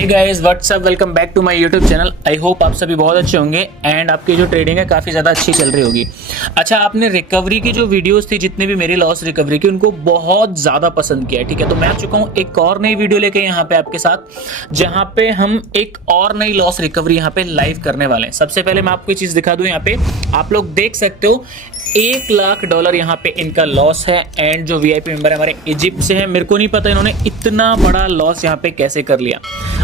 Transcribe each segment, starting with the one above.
Hey guys what's up, welcome back to my YouTube channel. I hope आप सभी बहुत अच्छे होंगे एंड आपकी जो ट्रेडिंग है काफ़ी ज़्यादा अच्छी चल रही होगी। अच्छा, आपने रिकवरी की जो वीडियोस थी, जितने भी मेरी लॉस रिकवरी की, उनको बहुत ज़्यादा पसंद किया है। ठीक है, तो मैं आ चुका हूँ एक और नई वीडियो लेके यहाँ पे आपके साथ, जहाँ पे हम एक और नई लॉस रिकवरी यहाँ पे लाइव करने वाले हैं। सबसे पहले मैं आपको ये चीज़ दिखा दूँ, यहाँ पे आप लोग देख सकते हो $1,00,000 यहाँ पे इनका लॉस है। एंड जो वीआईपी मेंबर है हमारे इजिप्ट से है, मेरे को नहीं पता इन्होंने इतना बड़ा लॉस यहाँ पे कैसे कर लिया।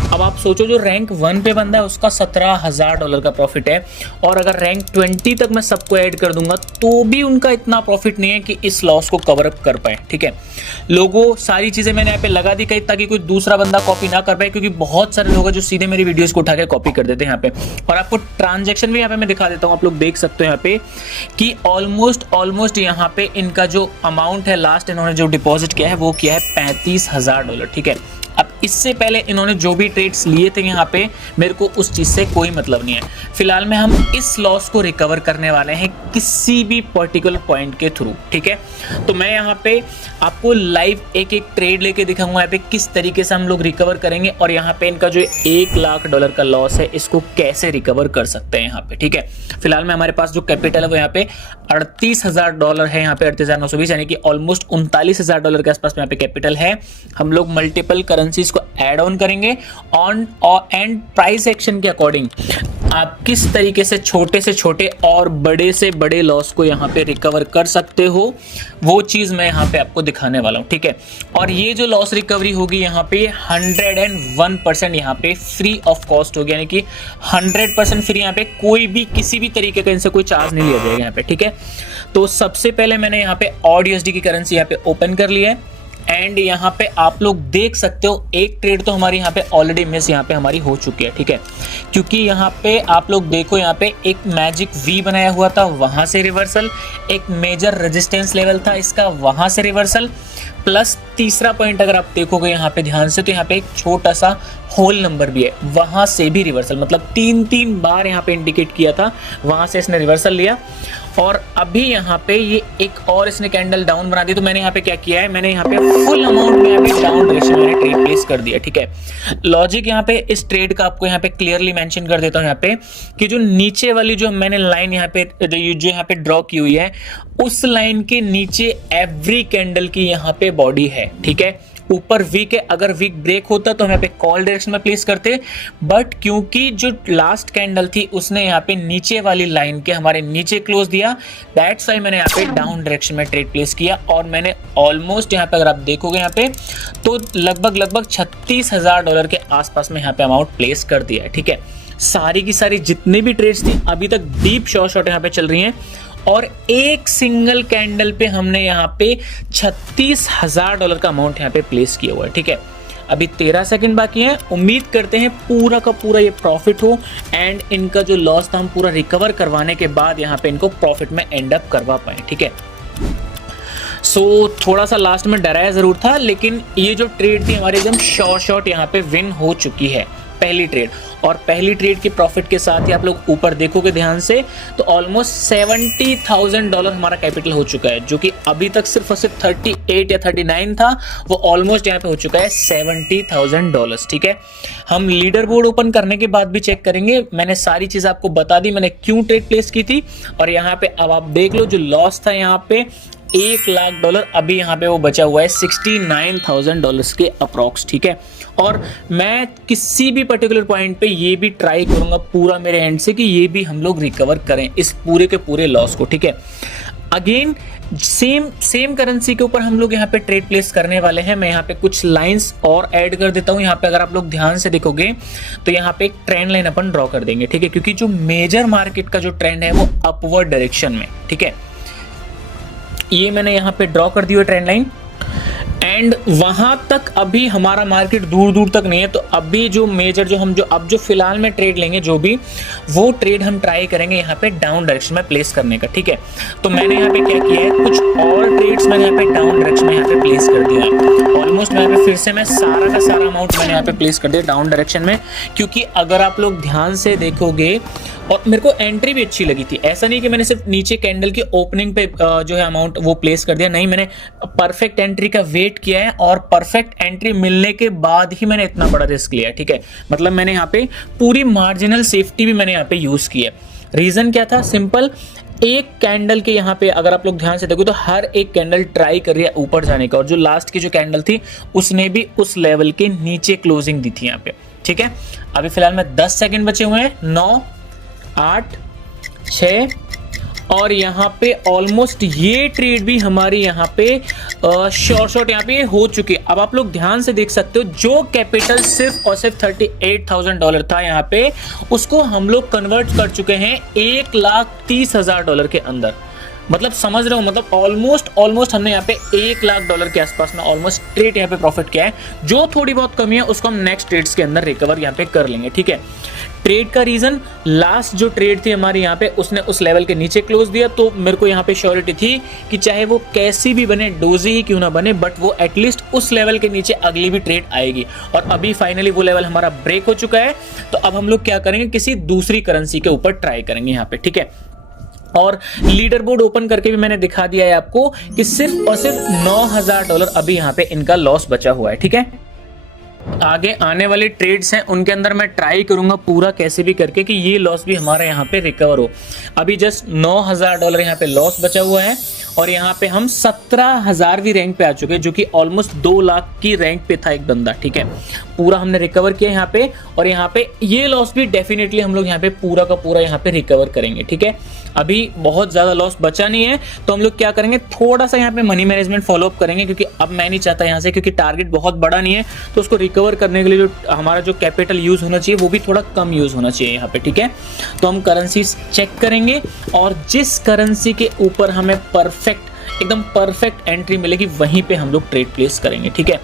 अब आप सोचो, जो रैंक 1 पे बंदा है उसका $17,000 का प्रॉफिट है, और अगर रैंक 20 तक मैं सबको ऐड कर दूंगा तो भी उनका इतना प्रॉफिट नहीं है कि इस लॉस को कवर अप कर पाए। ठीक है, लोगों सारी चीजें मैंने यहाँ पे लगा दी कहीं, ताकि कोई दूसरा बंदा कॉपी ना कर पाए, क्योंकि बहुत सारे लोग हैं जो सीधे मेरी वीडियोस को उठा के कॉपी कर देते हैं यहाँ पे। और आपको ट्रांजेक्शन भी यहाँ पे मैं दिखा देता हूँ, आप लोग देख सकते हो यहाँ पे कि ऑलमोस्ट यहाँ पे इनका जो अमाउंट है, लास्ट इन्होंने जो डिपॉजिट किया है वो किया है $35,000। ठीक है, अब इससे पहले इन्होंने जो भी ट्रेड्स लिए थे यहाँ पे, मेरे को उस चीज़ से कोई मतलब नहीं है। फिलहाल में हम इस लॉस को रिकवर करने वाले हैं किसी भी पर्टिकुलर पॉइंट के थ्रू। ठीक है, तो मैं यहाँ पे आपको लाइव एक एक ट्रेड लेके दिखाऊंगा यहाँ पे किस तरीके से हम लोग रिकवर करेंगे, और यहाँ पे इनका जो $1,00,000 का लॉस है इसको कैसे रिकवर कर सकते हैं यहाँ पे। ठीक है, फिलहाल में हमारे पास जो कैपिटल है वो यहाँ पे $38,000 है, यहाँ पे 38,920, यानी कि ऑलमोस्ट $39,000 के आसपास में यहाँ पे कैपिटल है। हम लोग मल्टीपल करेंसीज को ऐड ऑन करेंगे ऑन एंड प्राइस एक्शन के अकॉर्डिंग आप किस तरीके से छोटे और बड़े से बड़े लॉस को यहाँ पे रिकवर कर सकते हो, वो चीज मैं यहाँ पे आपको दिखाने वाला हूँ। ठीक है, और ये जो लॉस रिकवरी होगी यहाँ पे 101% यहाँ पे फ्री ऑफ कॉस्ट होगी, यानी कि 100% फ्री। यहाँ पे कोई भी किसी भी तरीके का इनसे कोई चार्ज नहीं लिया जाएगा यहाँ पे। ठीक है, तो सबसे पहले मैंने यहाँ पे AUD की करेंसी यहाँ पे ओपन कर लिया है, एंड यहाँ पे आप लोग देख सकते हो एक ट्रेड तो हमारी यहाँ पे ऑलरेडी मिस यहाँ पे हमारी हो चुकी है। ठीक है, क्योंकि यहाँ पे आप लोग देखो, यहाँ पे एक मैजिक वी बनाया हुआ था, वहां से रिवर्सल, एक मेजर रेजिस्टेंस लेवल था इसका, वहां से रिवर्सल, प्लस तीसरा पॉइंट अगर आप देखोगे यहाँ पे ध्यान से, तो यहाँ पे एक छोटा सा होल नंबर भी है, वहां से भी रिवर्सल, मतलब 3 बार यहाँ पे इंडिकेट किया था, वहां से इसने रिवर्सल लिया। और अभी यहाँ पे ये एक और इसने कैंडल डाउन बना दी, तो मैंने यहाँ पे क्या किया है, मैंने यहाँ पे फुल अमाउंट में यहाँ पे डाउन डायरेक्शन में ट्रेड प्लेस कर दिया। ठीक है, लॉजिक यहाँ पे इस ट्रेड का आपको यहाँ पे क्लियरली मेंशन कर देता हूँ यहाँ पे, कि जो नीचे वाली जो मैंने लाइन यहाँ पे जो यहाँ पे ड्रॉ की हुई है, उस लाइन के नीचे एवरी कैंडल की यहाँ पे बॉडी है। ठीक है, ऊपर वीक है, अगर वीक ब्रेक होता तो हम यहाँ पे कॉल डायरेक्शन में प्लेस करते, बट क्योंकि जो लास्ट कैंडल थी उसने यहाँ पे नीचे वाली लाइन के हमारे नीचे क्लोज दिया, दैट्स व्हाई मैंने यहाँ पे डाउन डायरेक्शन में ट्रेड प्लेस किया। और मैंने ऑलमोस्ट यहाँ पे अगर आप देखोगे यहाँ पे, तो लगभग $36,000 के आसपास में यहाँ पे अमाउंट प्लेस कर दिया है। ठीक है, सारी की सारी जितनी भी ट्रेड्स थी अभी तक डीप शॉर्ट यहाँ पे चल रही हैं, और एक सिंगल कैंडल पे हमने यहाँ पे $36,000 का अमाउंट यहाँ पे प्लेस किया हुआ है। ठीक है, अभी 13 सेकंड बाकी हैं, उम्मीद करते हैं पूरा का पूरा ये प्रॉफिट हो, एंड इनका जो लॉस था हम पूरा रिकवर करवाने के बाद यहाँ पे इनको प्रॉफिट में एंड अप करवा पाए। ठीक है, सो थोड़ा सा लास्ट में डराया जरूर था, लेकिन ये जो ट्रेड थी हमारी एकदम शॉर्ट यहाँ पे विन हो चुकी है, पहली ट्रेड। और पहली ट्रेड के प्रॉफिट के साथ ही आप लोग ऊपर देखोगे ध्यान से, तो ऑलमोस्ट $70,000 हमारा कैपिटल हो चुका है, जो कि अभी तक सिर्फ और सिर्फ 38 या 39 था, वो ऑलमोस्ट यहाँ पे हो चुका है $70,000। ठीक है, हम लीडर बोर्ड ओपन करने के बाद भी चेक करेंगे, मैंने सारी चीज आपको बता दी, मैंने क्यों ट्रेड प्लेस की थी। और यहाँ पे अब आप देख लो, जो लॉस था यहाँ पे $1,00,000, अभी यहाँ पे वो बचा हुआ है $69,000 के अप्रॉक्स। ठीक है, और मैं किसी भी पर्टिकुलर पॉइंट पे ये भी ट्राई करूंगा पूरा मेरे एंड से कि ये भी हम लोग रिकवर करें इस पूरे के पूरे लॉस को। ठीक है, अगेन सेम करेंसी के ऊपर हम लोग यहाँ पे ट्रेड प्लेस करने वाले हैं। मैं यहाँ पे कुछ लाइंस और ऐड कर देता हूँ। यहाँ पे अगर आप लोग ध्यान से देखोगे तो यहाँ पे एक ट्रेंड लाइन अपन ड्रॉ कर देंगे। ठीक है, क्योंकि जो मेजर मार्केट का जो ट्रेंड है वो अपवर्ड डायरेक्शन में। ठीक है, ये मैंने यहाँ पे ड्रॉ कर दी हुई ट्रेंड लाइन, एंड वहां तक अभी हमारा मार्केट दूर तक नहीं है। तो अभी जो मेजर जो फिलहाल में ट्रेड लेंगे, जो भी वो ट्रेड हम ट्राई करेंगे यहाँ पे डाउन डायरेक्शन में प्लेस करने का। ठीक है, तो मैंने यहाँ पे क्या किया है, कुछ और ट्रेड्स मैंने यहाँ पे डाउन डायरेक्शन में यहाँ पे प्लेस कर दिया है। ऑलमोस्ट यहाँ पे फिर से मैं सारा का सारा अमाउंट मैंने यहाँ पे प्लेस कर दिया डाउन डायरेक्शन में, क्योंकि अगर आप लोग ध्यान से देखोगे, और मेरे को एंट्री भी अच्छी लगी थी, ऐसा नहीं कि मैंने सिर्फ नीचे कैंडल की ओपनिंग पे जो है अमाउंट वो प्लेस कर दिया, नहीं, मैंने परफेक्ट एंट्री का वेट किया है और परफेक्ट एंट्री मिलने के बाद ही मैंने इतना बड़ा रिस्क लिया है, ठीक है। मतलब मैंने यहाँ पे पूरी मार्जिनल सेफ्टी भी मैंने यहाँ पे यूज की है। रीजन क्या था, सिंपल, एक कैंडल के यहाँ पे अगर आप लोग ध्यान से देखो तो हर एक कैंडल ट्राई कर रही है ऊपर जाने का, और जो लास्ट की जो कैंडल थी उसने भी उस लेवल के नीचे क्लोजिंग दी थी यहाँ पे, ठीक है। अभी फिलहाल में 10 सेकंड बचे हुए हैं, 9, 8, 6 और यहाँ पे ऑलमोस्ट ये ट्रेड भी हमारी यहाँ पे शॉर्ट यहाँ पे हो चुकी है। अब आप लोग ध्यान से देख सकते हो, जो कैपिटल सिर्फ और सिर्फ $38,000 था यहाँ पे, उसको हम लोग कन्वर्ट कर चुके हैं $1,30,000 के अंदर। मतलब समझ रहे हो, मतलब ऑलमोस्ट हमने यहाँ पे $1,00,000 के आसपास में ऑलमोस्ट ट्रेड यहाँ पे प्रॉफिट किया है। जो थोड़ी बहुत कमी है उसको हम नेक्स्ट ट्रेड्स के अंदर रिकवर यहाँ पे कर लेंगे, ठीक है। ट्रेड का रीजन, लास्ट जो ट्रेड थी हमारी यहाँ पे उसने उस लेवल के नीचे क्लोज दिया, तो मेरे को यहाँ पे श्योरिटी थी कि चाहे वो कैसी भी बने, डोजी ही क्यों ना बने, बट वो एटलीस्ट उस लेवल के नीचे अगली भी ट्रेड आएगी। और अभी फाइनली वो लेवल हमारा ब्रेक हो चुका है। तो अब हम लोग क्या करेंगे, किसी दूसरी करेंसी के ऊपर ट्राई करेंगे यहाँ पे, ठीक है। और लीडर बोर्ड ओपन करके भी मैंने दिखा दिया है आपको कि सिर्फ और सिर्फ $9,000 अभी यहाँ पे इनका लॉस बचा हुआ है, ठीक है। आगे आने वाले ट्रेड्स हैं उनके अंदर मैं ट्राई करूंगा पूरा कैसे भी करके कि ये लॉस भी हमारा यहाँ पे रिकवर हो। अभी जस्ट $9,000 यहाँ पे लॉस बचा हुआ है और यहाँ पे हम 17,000वीं रैंक पे आ चुके हैं, जो कि ऑलमोस्ट 2 लाख की रैंक पे था एक बंदा, ठीक है। पूरा हमने रिकवर किया यहाँ पे, और यहाँ पे ये लॉस भी डेफिनेटली हम लोग यहाँ पे पूरा का पूरा यहाँ पे रिकवर करेंगे, ठीक है। अभी बहुत ज्यादा लॉस बचा नहीं है, तो हम लोग क्या करेंगे, थोड़ा सा यहाँ पे मनी मैनेजमेंट फॉलो अप करेंगे, क्योंकि अब मैं नहीं चाहता यहाँ से, क्योंकि टारगेट बहुत बड़ा नहीं है, तो उसको रिकवर करने के लिए जो हमारा जो कैपिटल यूज होना चाहिए वो भी थोड़ा कम यूज होना चाहिए यहाँ पे, ठीक है। तो हम करेंसी चेक करेंगे और जिस करेंसी के ऊपर हमें एकदम परफेक्ट एंट्री मिलेगी वहीं पे हम लोग ट्रेड प्लेस करेंगे, ठीक है।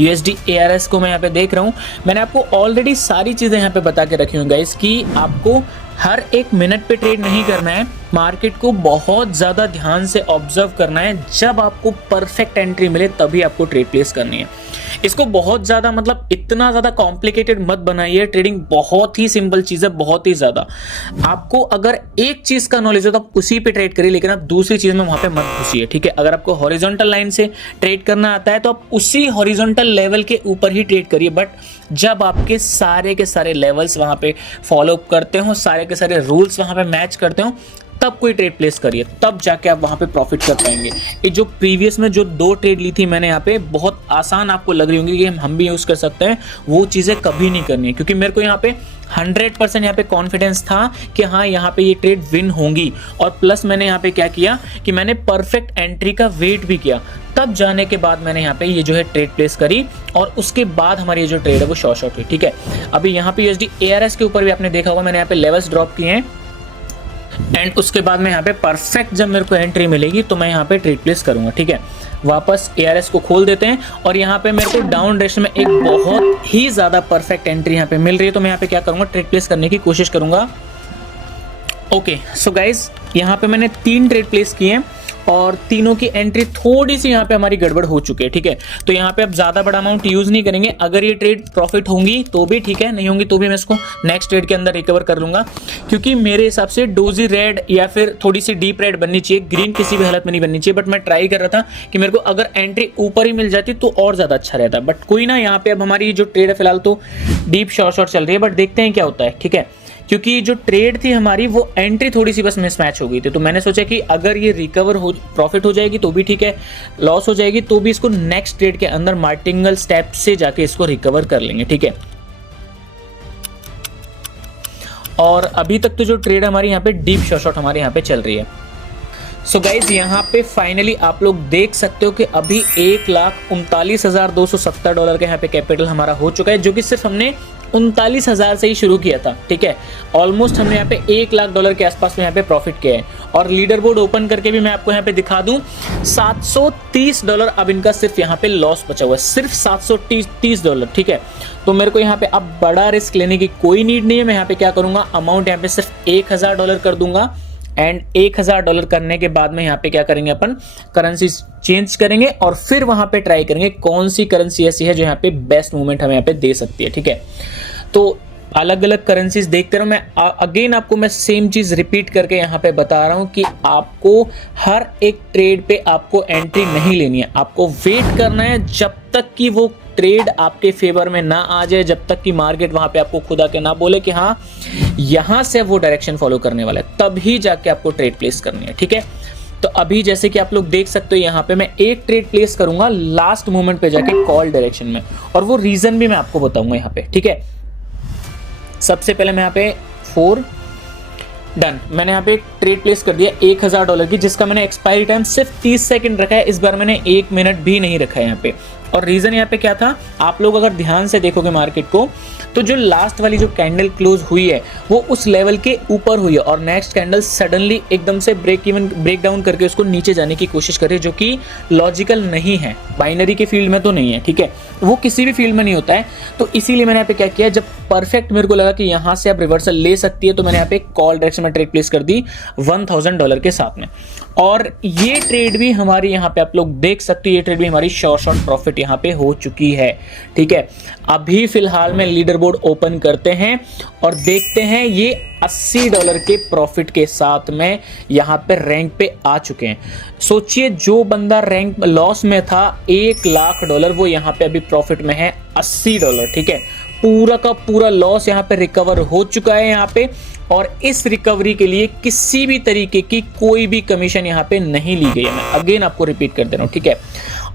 USD ARS को मैं यहाँ पे देख रहा हूँ, मैंने आपको ऑलरेडी सारी चीजें यहाँ पे बता के रखी हूँ गाइस कि आपको हर एक मिनट पे ट्रेड नहीं करना है, मार्केट को बहुत ज्यादा ध्यान से ऑब्जर्व करना है। जब आपको परफेक्ट एंट्री मिले तभी आपको ट्रेड प्लेस करनी है। इसको बहुत ज्यादा, मतलब इतना ज्यादा कॉम्प्लिकेटेड मत बनाइए। ट्रेडिंग बहुत ही सिंपल चीज है, बहुत ही ज्यादा। आपको अगर एक चीज का नॉलेज हो तो आप उसी पे ट्रेड करिए, लेकिन आप दूसरी चीज में वहां पे मत घुसिए, ठीक है। अगर आपको हॉरिजॉन्टल लाइन से ट्रेड करना आता है तो आप उसी हॉरिजॉन्टल लेवल के ऊपर ही ट्रेड करिए, बट जब आपके सारे के सारे लेवल्स वहां पे फॉलो करते हो, सारे के सारे रूल्स वहां पे मैच करते हो, तब कोई ट्रेड प्लेस करिए, तब जाके आप वहां पे प्रॉफिट कर पाएंगे। ये जो प्रीवियस में जो 2 ट्रेड ली थी मैंने यहाँ पे, बहुत आसान आपको लग रही होंगी कि हम भी यूज कर सकते हैं, वो चीजें कभी नहीं करनी है, क्योंकि मेरे को यहाँ पे 100% यहाँ पे कॉन्फिडेंस था कि हाँ यहाँ पे ये ट्रेड विन होंगी। और प्लस मैंने यहाँ पे क्या किया कि मैंने परफेक्ट एंट्री का वेट भी किया, तब जाने के बाद मैंने यहाँ पे ये जो है ट्रेड प्लेस करी, और उसके बाद हमारी ये जो ट्रेड है वो शॉर्ट हुई, ठीक है। अभी यहाँ पे USD ARS के ऊपर भी आपने देखा होगा मैंने यहाँ पे लेवल्स ड्रॉप किए हैं, एंड उसके बाद में यहाँ पे परफेक्ट जब मेरे को एंट्री मिलेगी तो मैं यहाँ पे ट्रेड प्लेस करूंगा, ठीक है। वापस ARS को खोल देते हैं और यहाँ पे मेरे को डाउन डायरेक्शन में एक बहुत ही ज्यादा परफेक्ट एंट्री यहाँ पे मिल रही है, तो मैं यहाँ पे क्या करूंगा, ट्रेड प्लेस करने की कोशिश करूंगा। ओके सो गाइज, यहाँ पे मैंने 3 ट्रेड प्लेस किए हैं और तीनों की एंट्री थोड़ी सी यहाँ पे हमारी गड़बड़ हो चुकी है, ठीक है। तो यहाँ पे अब ज्यादा बड़ा अमाउंट यूज नहीं करेंगे। अगर ये ट्रेड प्रॉफिट होंगी तो भी ठीक है, नहीं होंगी तो भी मैं इसको नेक्स्ट ट्रेड के अंदर रिकवर कर लूंगा, क्योंकि मेरे हिसाब से डोजी रेड या फिर थोड़ी सी डीप रेड बननी चाहिए, ग्रीन किसी भी हालत में नहीं बननी चाहिए। बट मैं ट्राई कर रहा था कि मेरे को अगर एंट्री ऊपर ही मिल जाती तो और ज्यादा अच्छा रहता, बट कोई ना। यहाँ पे अब हमारी जो ट्रेड है फिलहाल तो डीप शॉर्ट चल रही है, बट देखते हैं क्या होता है, ठीक है। क्योंकि जो ट्रेड थी हमारी वो एंट्री थोड़ी सी बस मिसमैच हो गई थी, तो मैंने सोचा कि अगर ये रिकवर हो, प्रॉफिट हो जाएगी तो भी ठीक है, लॉस हो जाएगी तो भी इसको नेक्स्ट ट्रेड के अंदर मार्टिंगल स्टेप से जाके इसको रिकवर कर लेंगे, ठीक है। और अभी तक तो जो ट्रेड हमारी यहाँ पे डीप शॉर्ट हमारे यहाँ पे चल रही है। सो गाइज, यहाँ पे फाइनली आप लोग देख सकते हो कि अभी $1,39,270 का यहाँ पे कैपिटल हमारा हो चुका है, जो कि सिर्फ हमने 39,000 से ही शुरू किया था, ठीक है। ऑलमोस्ट हमने यहाँ पे $1,00,000 के आसपास में यहाँ पे प्रॉफिट किया है। और लीडर बोर्ड ओपन करके भी मैं आपको यहाँ पे दिखा दूं, $730 अब इनका सिर्फ यहाँ पे लॉस बचा हुआ है, सिर्फ $730, ठीक है। तो मेरे को यहाँ पे अब बड़ा रिस्क लेने की कोई नीड नहीं है। मैं यहाँ पे क्या करूंगा, अमाउंट यहाँ पे सिर्फ $1,000 कर दूंगा, एंड $1,000 करने के बाद में यहाँ पे क्या करेंगे, अपन करेंसी चेंज करेंगे और फिर वहां पे ट्राई करेंगे कौन सी करेंसी ऐसी है जो यहाँ पे बेस्ट मूवमेंट हमें यहाँ पे दे सकती है, ठीक है। तो अलग अलग करेंसीज देखते रहो। मैं अगेन आपको मैं सेम चीज रिपीट करके यहाँ पे बता रहा हूँ कि आपको हर एक ट्रेड पे आपको एंट्री नहीं लेनी है, आपको वेट करना है जब तक कि वो ट्रेड आपके फेवर में ना आ जाए, जब तक कि मार्केट वहां पे आपको खुदा के ना बोले कि हाँ यहां से वो डायरेक्शन फॉलो करने वाला है, तभी जाके आपको ट्रेड प्लेस करनी है। ठीक है, तो अभी जैसे कि आप लोग देख सकते हो यहाँ पे मैं एक ट्रेड प्लेस करूंगा लास्ट मोमेंट पे जाके कॉल डायरेक्शन में, और वो रीजन भी मैं आपको बताऊंगा यहाँ पे। ठीक है, सबसे पहले मैं यहाँ पे 4 डन, मैंने यहाँ पे एक ट्रेड प्लेस कर दिया $1000 की, जिसका मैंने एक्सपायरी टाइम सिर्फ 30 सेकंड रखा है। इस बार मैंने 1 मिनट भी नहीं रखा है यहाँ पे। और रीजन यहाँ पे क्या था, आप लोग अगर ध्यान से देखोगे मार्केट को, तो जो लास्ट वाली जो कैंडल क्लोज हुई है वो उस लेवल के ऊपर हुई है, और नेक्स्ट कैंडल सडनली एकदम से ब्रेक डाउन करके उसको नीचे जाने की कोशिश करे, जो कि लॉजिकल नहीं है, बाइनरी के फील्ड में तो नहीं है। ठीक है, वो किसी भी फील्ड में नहीं होता है। तो इसीलिए मैंने यहाँ पे क्या किया, जब परफेक्ट मेरे को लगा कि यहाँ से आप रिवर्सल ले सकती है, तो मैंने यहाँ पे कॉल डायरेक्शन में ट्रेड प्लेस कर दी $1000 के साथ में। और ये ट्रेड भी हमारी यहाँ पे आप लोग देख सकते हो, ये ट्रेड भी हमारी शॉर्ट प्रॉफिट यहाँ पे हो चुकी है। ठीक है, अभी फिलहाल में लीडर बोर्ड ओपन करते हैं और देखते हैं ये $80 के प्रॉफिट के साथ में यहाँ पे रैंक पे आ चुके हैं। सोचिए, जो बंदा रैंक लॉस में था $1 लाख, वो यहाँ पे अभी प्रॉफिट में है $80। ठीक है, पूरा का पूरा लॉस यहाँ पे रिकवर हो चुका है यहाँ पे, और इस रिकवरी के लिए किसी भी तरीके की कोई भी कमीशन यहाँ पे नहीं ली गई है। मैं अगेन आपको रिपीट कर दे रहा हूँ। ठीक है,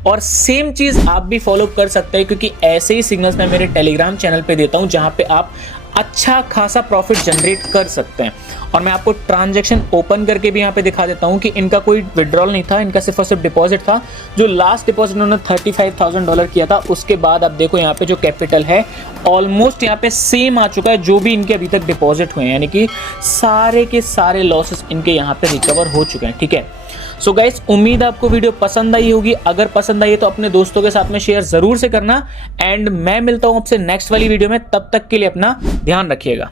और सेम चीज आप भी फॉलो कर सकते हैं, क्योंकि ऐसे ही सिग्नल्स मैं मेरे टेलीग्राम चैनल पे देता हूं, जहां पे आप अच्छा खासा प्रॉफिट जनरेट कर सकते हैं। और मैं आपको ट्रांजैक्शन ओपन करके भी यहाँ पे दिखा देता हूँ कि इनका कोई विड्रॉल नहीं था, इनका सिर्फ और सिर्फ डिपॉजिट था। जो लास्ट डिपॉजिट उन्होंने $35,000 किया था, उसके बाद आप देखो यहाँ पे जो कैपिटल है ऑलमोस्ट यहाँ पे सेम आ चुका है जो भी इनके अभी तक डिपॉजिट हुए हैं, यानी कि सारे के सारे लॉसेस इनके यहाँ पे रिकवर हो चुके हैं। ठीक है, सो गाइस, उम्मीद आपको वीडियो पसंद आई होगी। अगर पसंद आई है तो अपने दोस्तों के साथ में शेयर जरूर से करना, एंड मैं मिलता हूं आपसे नेक्स्ट वाली वीडियो में। तब तक के लिए अपना ध्यान रखिएगा।